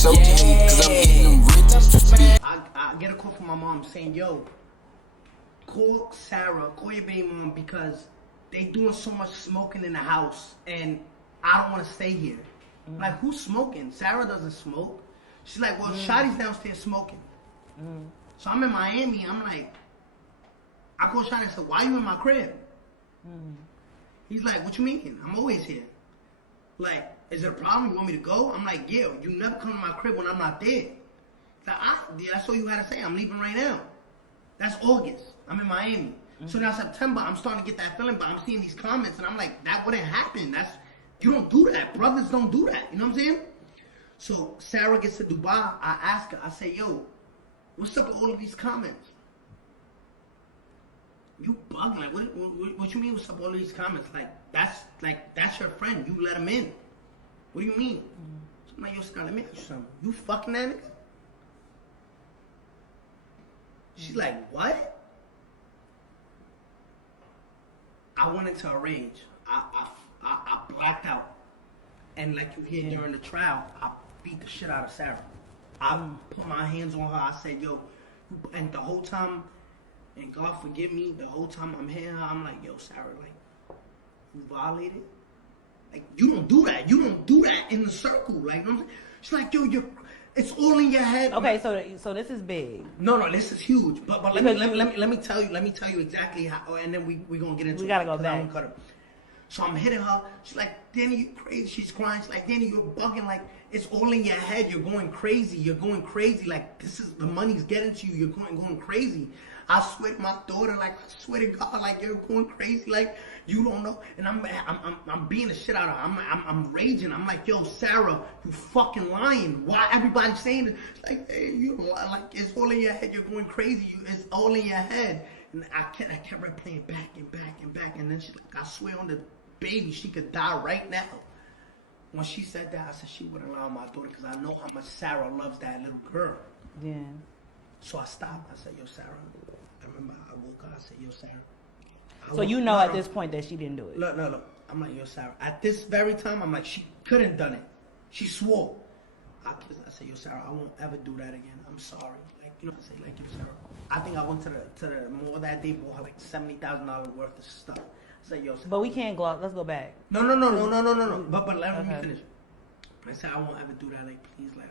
soaking, cause I'm getting them riches. I get a call from my mom saying, yo, call Sarah, call your baby mom because they doing so much smoking in the house and I don't want to stay here. Like, who's smoking? Sarah doesn't smoke. She's like, well, Shotty's downstairs smoking. So I'm in Miami. I'm like, I call Shotty and said, why you in my crib? He's like, what you mean? I'm always here. Like, is it a problem? You want me to go? I'm like, yeah, you never come to my crib when I'm not there. He's like, that's all you had to say. I'm leaving right now. That's August. I'm in Miami. So now September, I'm starting to get that feeling, but I'm seeing these comments and I'm like, that wouldn't happen. You don't do that. Brothers don't do that. You know what I'm saying? So Sarah gets to Dubai. I ask her, I say, yo, what's up with all of these comments? You bugging. Like, what you mean what's up with all of these comments? That's your friend. You let him in. What do you mean? So I'm like, yo, Sarah, let me ask you something. You fucking that nigga? She's like, what? I went into a rage. I blacked out. And like you hear during the trial, I beat the shit out of Sarah. I put my hands on her. I said, yo, and the whole time, and God forgive me, the whole time I'm hitting her, I'm like, yo, Sarah, like, you violated? Like, you don't do that. You don't do that in the circle. Like, you know what I'm saying? She's like, yo, it's all in your head. Okay, so this is big. No, this is huge. But let me tell you exactly how, and then we gonna get into. We gotta go back. So I'm hitting her. She's like, Danny, you crazy. She's crying. She's like, Danny, you're bugging. Like, it's all in your head. You're going crazy. You're going crazy. Like, the money's getting to you. You're going crazy. I swear to my daughter, like, I swear to God, like, you're going crazy. Like, you don't know. And I'm beating the shit out of her. I'm raging. I'm like, yo, Sarah, you fucking lying. Why everybody's saying it? Like, hey, you like, it's all in your head. You're going crazy. It's all in your head. And I kept replaying back and back and back. And then she's like, I swear on the baby, she could die right now. When she said that, I said she wouldn't allow my daughter because I know how much Sarah loves that little girl. Yeah. So I stopped. I said, yo, Sarah. I remember I woke up. I said, yo, Sarah. So you know at this point that she didn't do it. Look. I'm like, yo, Sarah. At this very time, I'm like, she couldn't done it. She swore. I said, yo, Sarah, I won't ever do that again. I'm sorry. Like, you know, I say, like, yo, Sarah. I think I went to the mall that day, bought her like $70,000 worth of stuff. I said, yo, Sarah. But we can't go. Let's go back. No. But let me finish. I said, I won't ever do that. Like, please, like,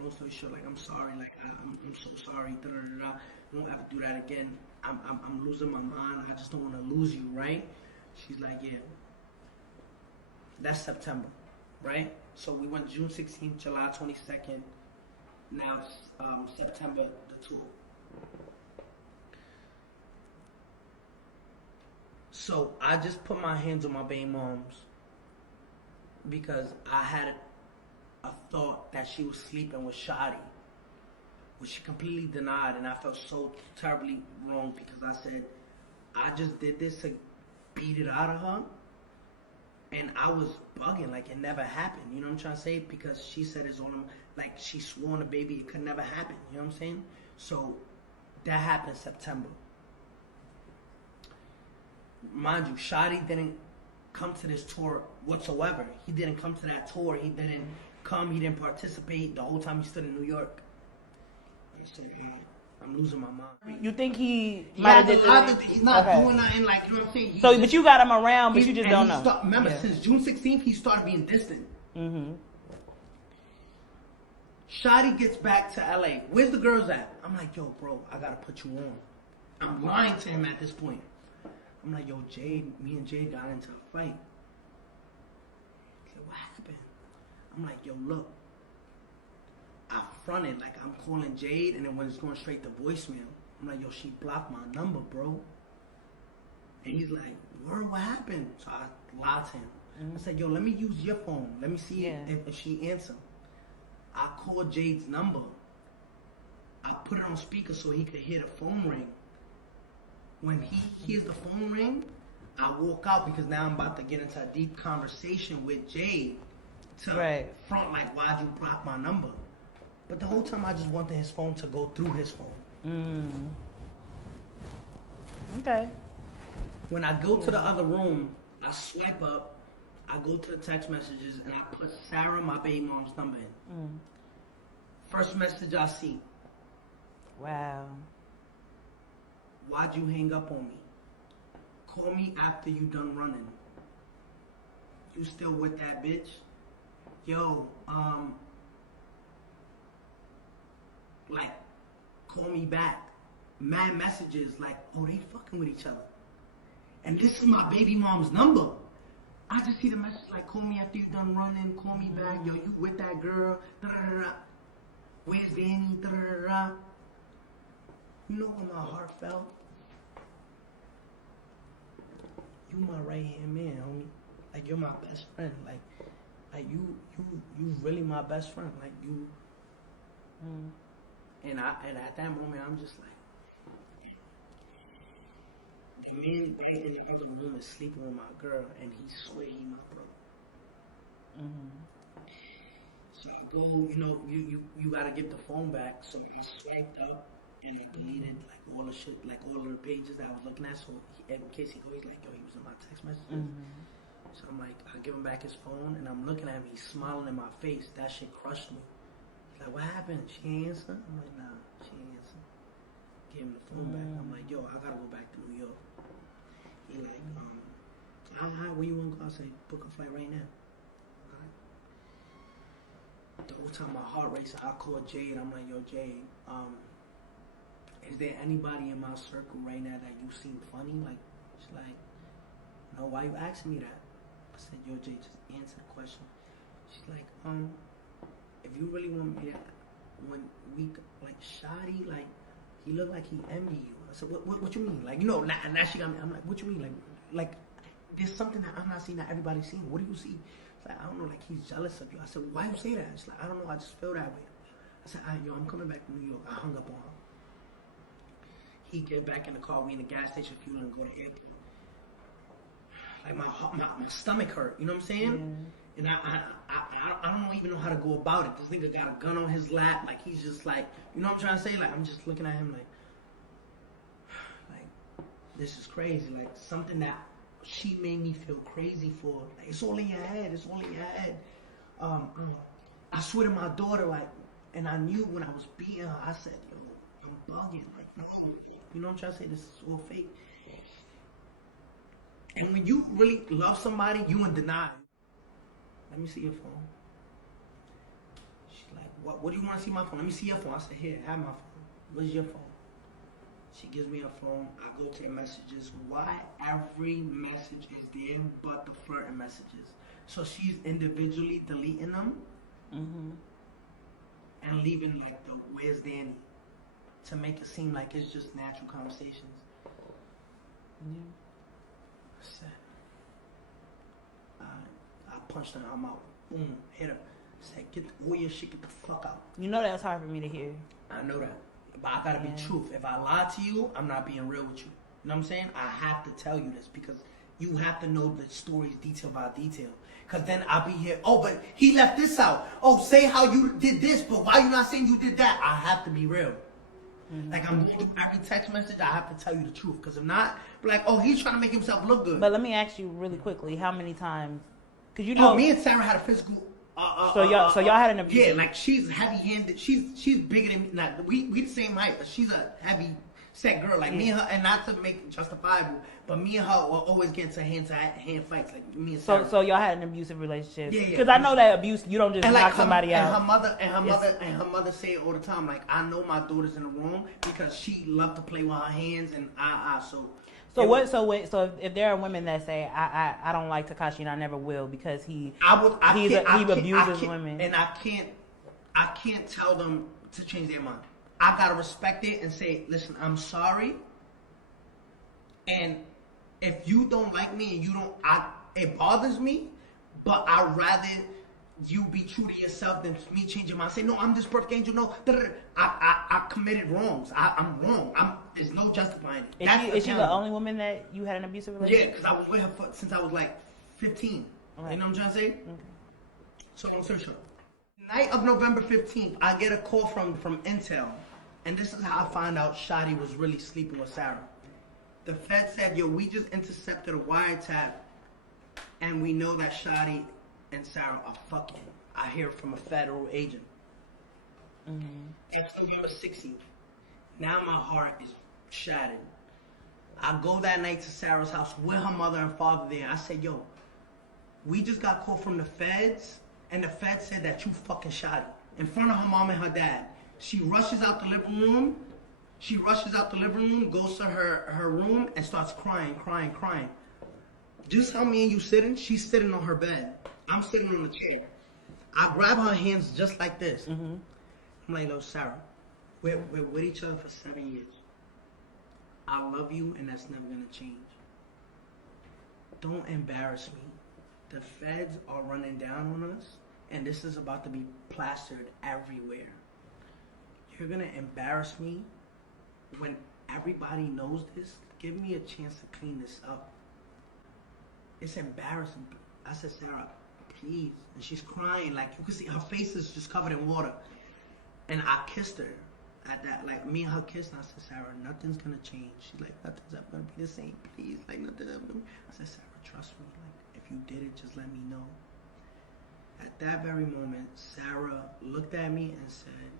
long story short, like, I'm sorry. Like, I'm so sorry. I won't ever do that again. I'm losing my mind. I just don't want to lose you, right? She's like, yeah. That's September, right? So we went June 16th, July 22nd. Now it's September the 2nd. So I just put my hands on my baby moms because I had a thought that she was sleeping with Shotty, which she completely denied, and I felt so terribly wrong because I said, I just did this to beat it out of her, and I was bugging, like it never happened, you know what I'm trying to say? Because she said it's on, like she swore on the baby it could never happen, you know what I'm saying? So that happened in September. Mind you, Shotty didn't come to this tour whatsoever. He didn't come to that tour. He didn't come. He didn't participate the whole time he stood in New York. I said, I'm losing my mind. You think he might have he's not doing nothing, like, you know what I'm saying? So, but you got him around, but you just don't know. Remember, since June 16th, he started being distant. Shotty gets back to LA. Where's the girls at? I'm like, yo, bro, I gotta put you on. I'm lying to him at this point. I'm like, yo, me and Jade got into a fight. He's like, what happened? I'm like, yo, look. I fronted, like I'm calling Jade, and then when it's going straight to voicemail, I'm like, yo, she blocked my number, bro. And he's like, word, what happened? So I lied to him. I said, yo, let me use your phone. Let me see if she answers. I called Jade's number. I put it on speaker so he could hear the phone ring. When he hears the phone ring, I walk out because now I'm about to get into a deep conversation with Jade to front like, why'd you block my number? But the whole time I just wanted his phone to go through his phone. Okay. When I go to the other room, I swipe up, I go to the text messages, and I put Sarah, my baby mom's number in. First message I see. Wow. Why'd you hang up on me? Call me after you done running. You still with that bitch? Yo, like, call me back. Mad messages like, oh, they fucking with each other. And this is my baby mom's number. I just see the message like, call me after you done running, call me back. Yo, you with that girl? Da-da-da-da. Where's Danny? Da-da-da-da. You know where my heart felt? You my right hand man, homie. Like, you're my best friend. Like you really my best friend. Like you. And at that moment, I'm just like, the man back in the other room is sleeping with my girl, and he swear he my brother. So I go, you gotta get the phone back. So I swiped up and I deleted like all the shit, like all of the pages that I was looking at. So in case he goes, he's like, yo, he was in my text messages. So I'm like, I give him back his phone, and I'm looking at him. He's smiling in my face. That shit crushed me. He's like, what happened? She ain't answer? I'm like, nah, she ain't answer. Give him the phone back. I'm like, yo, I gotta go back to New York. He like, where you want to go? I say, book a flight right now. Alright. The whole time my heart racing, I call Jade. I'm like, yo, Jade, is there anybody in my circle right now that you seem funny? Like, she's like, no, why you asking me that? I said, yo, Jade, just answer the question. She's like, if you really want me to, when we, like, Shadi, like, he looked like he envy you. I said, what you mean? Like, now she got me. I'm like, what you mean? Like, there's something that I'm not seeing that everybody's seeing. What do you see? It's like, I don't know, like, he's jealous of you. I said, why you say that? She's like, I don't know, I just feel that way. I said, yo, I'm coming back to New York. I hung up on her. He get back in the car, we in the gas station fueling and go to the airport. Like, my stomach hurt, you know what I'm saying? And I don't even know how to go about it. This nigga got a gun on his lap, like, he's just like, you know what I'm trying to say? Like, I'm just looking at him like, this is crazy. Like, something that she made me feel crazy for. Like, it's all in your head. It's all in your head. I swear to my daughter, like, and I knew when I was beating her, I said, yo, I'm bugging. Like, no. You know what I'm trying to say? This is all fake. And when you really love somebody, you in denial. Let me see your phone. She's like, what do you want to see my phone? Let me see your phone. I said, here, have my phone. Where's your phone? She gives me her phone. I go to the messages. Why every message is there but the flirting messages? So she's individually deleting them and leaving like the where's Danny to make it seem like it's just natural conversations. I punched her in her mouth. Boom, hit her. Said, get all your shit, get the fuck out. You know that's hard for me to hear. I know that. But I gotta be truth. If I lie to you, I'm not being real with you. You know what I'm saying? I have to tell you this because you have to know the stories detail by detail. Cause then I'll be here, oh, but he left this out. Oh, say how you did this, but why you not saying you did that? I have to be real. Like, I'm going through every text message, I have to tell you the truth. Because if not, like, oh, he's trying to make himself look good. But let me ask you really quickly, how many times? Because you know, me and Sarah had a physical. So y'all had an abuse. Yeah, like, she's heavy-handed. She's bigger than me. Not, we the same height, but she's a heavy set girl. Like, me and her, and not to make it justifiable, but me and her will always get into hand fights. Like, me and Sarah. So y'all had an abusive relationship. Yeah. Because I know that abuse, you don't just and knock like somebody out. And her mother say it all the time. Like, I know my daughter's in the room because she loved to play with her hands, and So if there are women that say I don't like Tekashi and I never will because he abuses women, and I can't tell them to change their mind. I gotta respect it and say, listen, I'm sorry. And if you don't like me and it bothers me, but I'd rather you be true to yourself than me changing my. Say, no, I'm this perfect angel. No, I committed wrongs. I'm wrong. There's no justifying it. Is she the only woman that you had an abusive relationship? Yeah, because I was with her since I was like 15. Right. You know what I'm trying to say? Okay. So long story short. Night of November 15th, I get a call from Intel. And this is how I find out Shadi was really sleeping with Sarah. The Fed said, yo, we just intercepted a wiretap and we know that Shadi and Sarah are fucking. I hear from a federal agent. It's November 16th. Now my heart is shattered. I go that night to Sarah's house with her mother and father there. I said, yo, we just got called from the feds, and the feds said that you fucking shot it in front of her mom and her dad. She rushes out the living room. Goes to her room, and starts crying. Just how me and you sitting, she's sitting on her bed. I'm sitting on the chair. I grab her hands just like this. I'm like, "Yo, Sarah, we're with each other for 7 years. I love you, and that's never gonna change. Don't embarrass me. The feds are running down on us, and this is about to be plastered everywhere. You're gonna embarrass me when everybody knows this. Give me a chance to clean this up. It's embarrassing." I said, "Sarah, please." And she's crying, like you can see her face is just covered in water. And I kissed her at that, like me and her kissed, and I said, "Sarah, nothing's gonna change." She's like, "Nothing's ever gonna be the same, please. Like nothing's ever gonna be." I said, "Sarah, trust me. Like if you did it, just let me know." At that very moment, Sarah looked at me and said,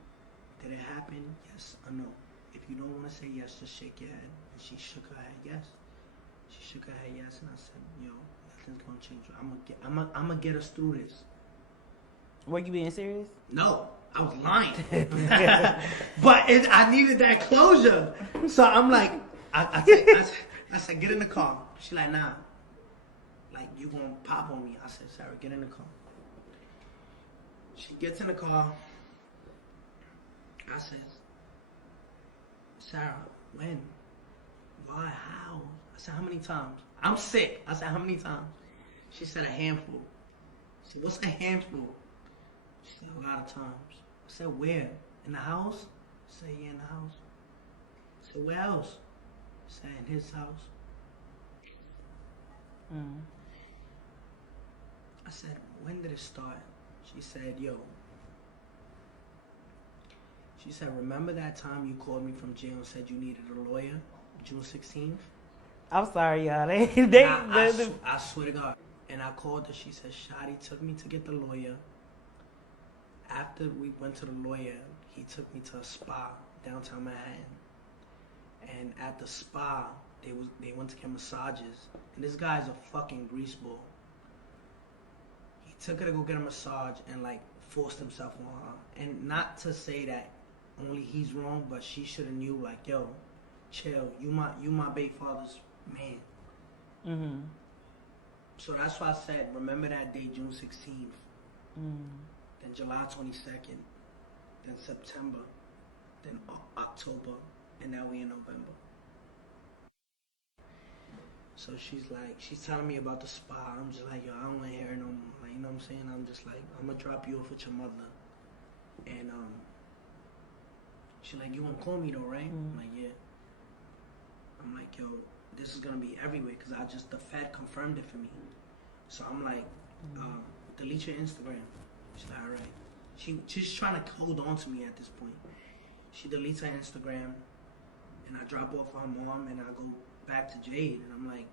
"Did it happen? Yes or no? If you don't want to say yes, just shake your head." And she shook her head yes. She shook her head yes, and I said, "Yo, nothing's gonna change. I'm gonna get us through this." Were you being serious? No, I was lying. But I needed that closure, so I'm like, I said, "Get in the car." She's like, "Nah, like you gonna pop on me." I said, "Sarah, get in the car." She gets in the car. I said, "Sarah, when? Why? How?" I said, "How many times? I'm sick." I said, "How many times?" She said, "A handful." I said, "What's a handful?" She said, "A lot of times." I said, "Where? In the house?" I said, "Yeah, in the house." I said, "Where else?" I said, "In his house." I said, "When did it start?" She said, she said, "Remember that time you called me from jail and said you needed a lawyer? June 16th? I'm sorry, y'all. I swear to God. And I called her. She said, Shotty took me to get the lawyer. After we went to the lawyer, he took me to a spa downtown Manhattan. And at the spa, they went to get massages. And this guy's a fucking greaseball. He took her to go get a massage and like forced himself on her. And not to say that only he's wrong, but she should have knew, like, yo, chill. You my baby father's man. So that's why I said, remember that day, June 16th. Then July 22nd. Then September. Then October. And now we in November. So she's telling me about the spa. I'm just like, yo, I don't want to hear no more. Like, you know what I'm saying? I'm just like, I'm going to drop you off with your mother. And she's like, you won't call me though, right? I'm like, yeah. I'm like, yo, this is going to be everywhere because the Fed confirmed it for me. So I'm like, delete your Instagram. She's like, all right. She's trying to hold on to me at this point. She deletes her Instagram, and I drop off her mom, and I go back to Jade, and I'm like,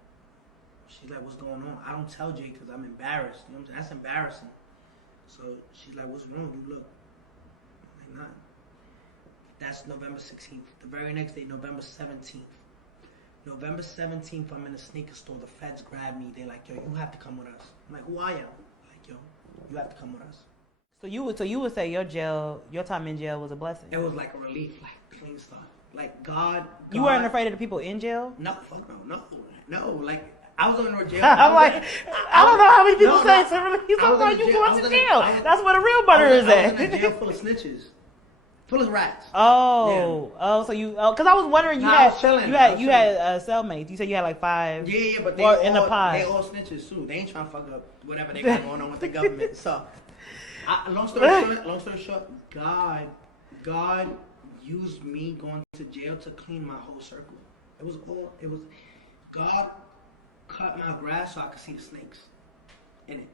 she's like, what's going on? I don't tell Jade because I'm embarrassed. You know what I'm saying? That's embarrassing. So she's like, what's wrong, dude? Look. I'm like, nah. That's November 16th. The very next day, November 17th. November 17th, I'm in a sneaker store. The feds grab me. They're like, yo, you have to come with us. I'm like, who are you? Like, yo, you have to come with us. So you would say your time in jail was a blessing. It was like a relief, like clean stuff. Like God. You weren't afraid of the people in jail? No, fuck no. Like I was in jail. I'm like, I don't know how many people say it's a relief. You going to jail. That's where the real butter is at. I was in a jail full of snitches. Full of rats. So you, because I was wondering, you had cellmates. You said you had like 5. Yeah, but they in the pod. They all snitches too. They ain't trying to fuck up whatever they got going on with the government. So, long story short, God used me going to jail to clean my whole circle. God cut my grass so I could see the snakes in it.